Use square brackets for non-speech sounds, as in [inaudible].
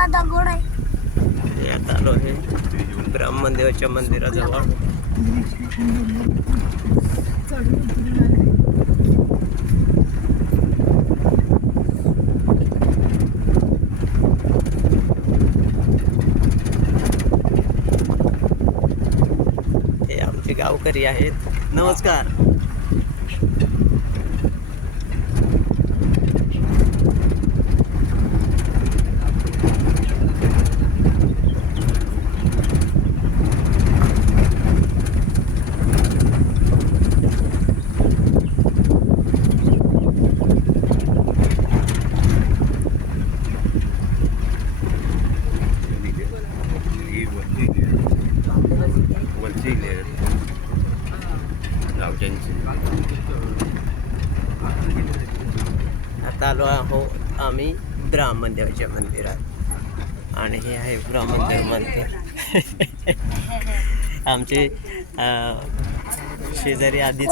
मोठा दगड आहे. यात आलो हे मंदिराजवळ. हे आमचे गावकरी आहेत. नमस्कार. वरची गावच्यांची आता आलो आहो आम्ही ब्राह्मणदेवाच्या मंदिरात. आणि हे आहे ब्राह्मणदेव मंदिर. [laughs] आमचे शेजारी आधीच